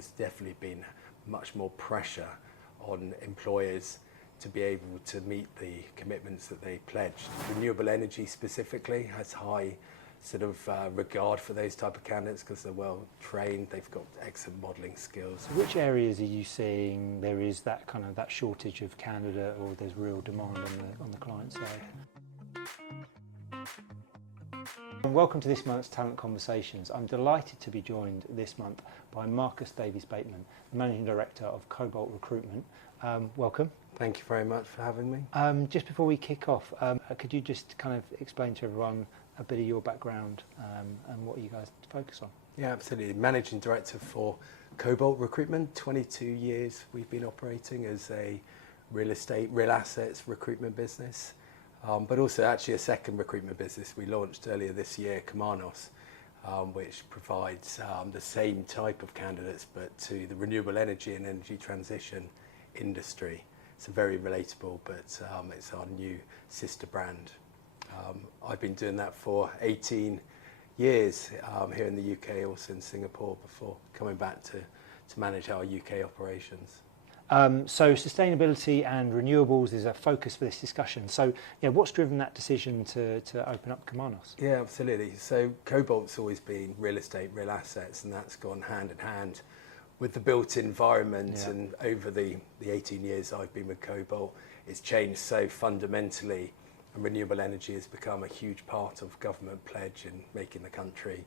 There's definitely been much more pressure on employers to be able to meet the commitments that they pledged. Renewable energy specifically has high regard for those type of candidates because they're well trained, they've got excellent modelling skills. Which areas are you seeing there is that shortage of candidate, or there's real demand on the client side? And welcome to this month's Talent Conversations. I'm delighted to be joined this month by Marcus Davies-Bateman, the Managing Director of Cobalt Recruitment. Welcome. Thank you very much for having me. Just before we kick off, could you just explain to everyone a bit of your background and what you guys focus on? Yeah, absolutely. Managing Director for Cobalt Recruitment. 22 years we've been operating as a real assets recruitment business. But also actually a second recruitment business we launched earlier this year, Kamanos, which provides the same type of candidates but to the renewable energy and energy transition industry. It's very relatable, but it's our new sister brand. I've been doing that for 18 years here in the UK, also in Singapore, before coming back to manage our UK operations. So sustainability and renewables is a focus for this discussion. So, what's driven that decision to open up Kamanos? Yeah, absolutely. So Cobalt's always been real estate, real assets, and that's gone hand in hand with the built environment. Yeah. And over the 18 years I've been with Cobalt, it's changed so fundamentally, and renewable energy has become a huge part of government pledge in making the country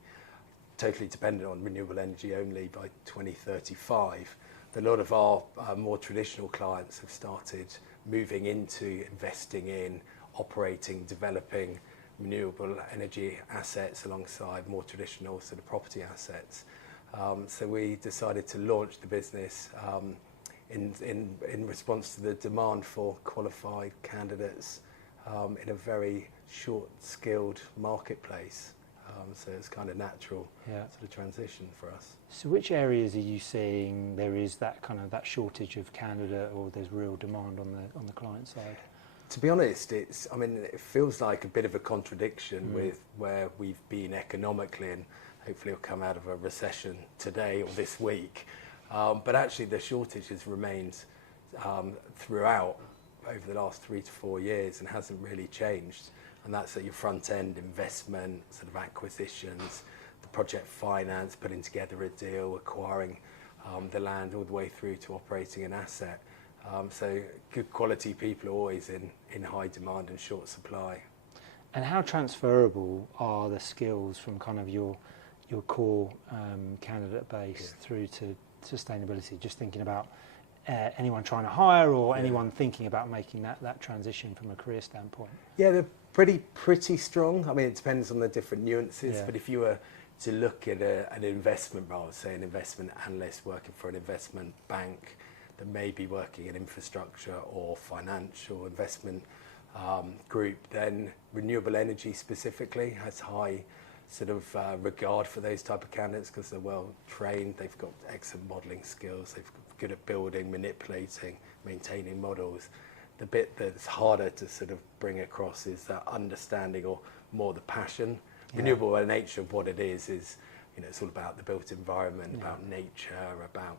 totally dependent on renewable energy only by 2035. A lot of our more traditional clients have started moving into investing in, operating, developing renewable energy assets alongside more traditional property assets. So we decided to launch the business in response to the demand for qualified candidates in a very short-skilled marketplace. So it's kind of natural transition for us. So which areas are you seeing there is that shortage of candidate, or there's real demand on the client side? To be honest, it feels like a bit of a contradiction with where we've been economically, and hopefully we'll come out of a recession today or this week. But actually the shortage has remained throughout over the last 3 to 4 years and hasn't really changed. And that's at your front end investment, acquisitions, the project finance, putting together a deal, acquiring the land, all the way through to operating an asset. So good quality people are always in high demand and short supply. And how transferable are the skills from your core candidate base through to sustainability? Just thinking about anyone trying to hire, or anyone thinking about making that transition from a career standpoint. Yeah, they're pretty strong. I mean, it depends on the different nuances, but if you were to look at an investment role, say an investment analyst working for an investment bank that may be working in infrastructure or financial investment group, then renewable energy specifically has high regard for those type of candidates because they're well trained, they've got excellent modelling skills, they're good at building, manipulating, maintaining models. The bit that's harder to bring across is that understanding, or more the passion. Renewable nature of what it is it's all about the built environment, about nature, about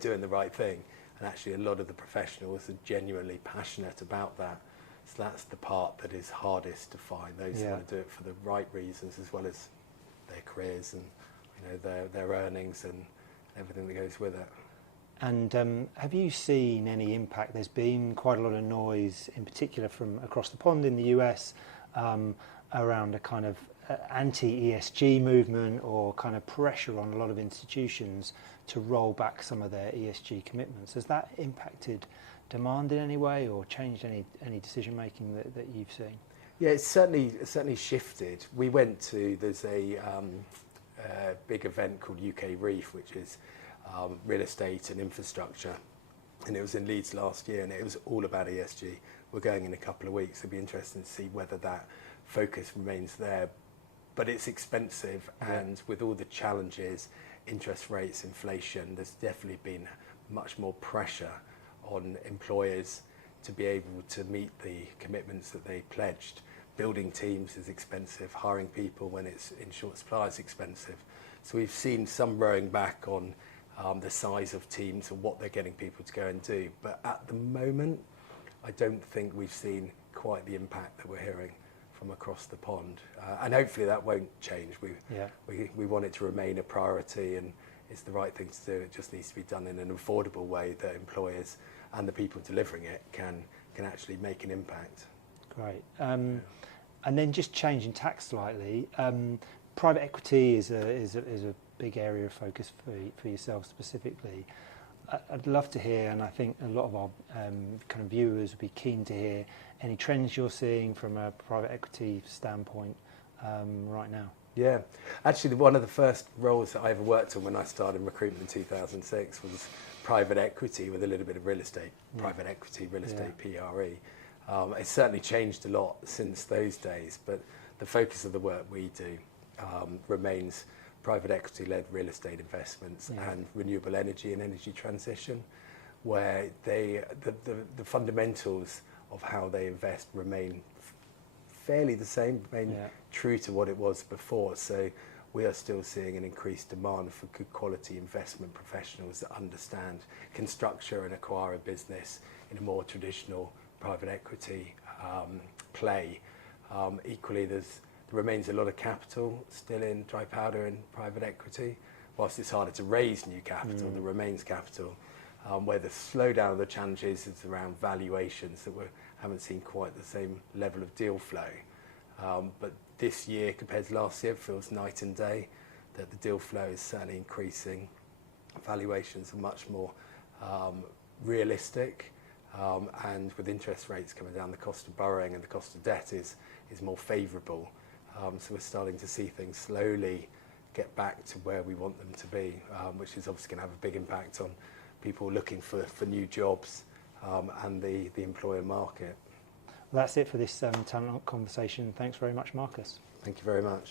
doing the right thing. And actually a lot of the professionals are genuinely passionate about that. So that's the part that is hardest to find, those who want to do it for the right reasons, as well as their careers and their earnings and everything that goes with it. And have you seen any impact? There's been quite a lot of noise, in particular from across the pond in the US, around a anti-ESG movement, or pressure on a lot of institutions to roll back some of their ESG commitments. Has that impacted demand in any way, or changed any decision making that you've seen? Yeah, it's certainly shifted. We went to, there's a big event called UK Reef, which is real estate and infrastructure, and it was in Leeds last year, and it was all about ESG. We're going in a couple of weeks. It'd be interesting to see whether that focus remains there, but it's expensive, and with all the challenges, interest rates, inflation, there's definitely been much more pressure on employers to be able to meet the commitments that they pledged. Building teams is expensive, hiring people when it's in short supply is expensive. So we've seen some rowing back on the size of teams and what they're getting people to go and do. But at the moment, I don't think we've seen quite the impact that we're hearing from across the pond. And hopefully that won't change. We want it to remain a priority, and it's the right thing to do. It just needs to be done in an affordable way that employers and the people delivering it can actually make an impact. Great. And then just changing tack slightly, private equity is a big area of focus for yourself specifically. I'd love to hear, and I think a lot of our kind of viewers would be keen to hear any trends you're seeing from a private equity standpoint right now. Yeah, actually one of the first roles that I ever worked on when I started in recruitment in 2006 was private equity with a little bit of real estate, private equity, real estate, PRE. It's certainly changed a lot since those days, but the focus of the work we do remains private equity-led real estate investments and renewable energy and energy transition, where the fundamentals of how they invest remain fairly the same, remain true to what it was before. So we are still seeing an increased demand for good quality investment professionals that understand, can structure and acquire a business in a more traditional private equity play. Equally, there remains a lot of capital still in dry powder in private equity. Whilst it's harder to raise new capital, there remains capital. Where the slowdown of the challenges is around valuations that we haven't seen quite the same level of deal flow. But this year compared to last year, it feels night and day that the deal flow is certainly increasing. Valuations are much more realistic, and with interest rates coming down, the cost of borrowing and the cost of debt is more favourable. So we're starting to see things slowly get back to where we want them to be, which is obviously going to have a big impact on people looking for new jobs and the employer market. Well, that's it for this talent conversation. Thanks very much, Marcus. Thank you very much.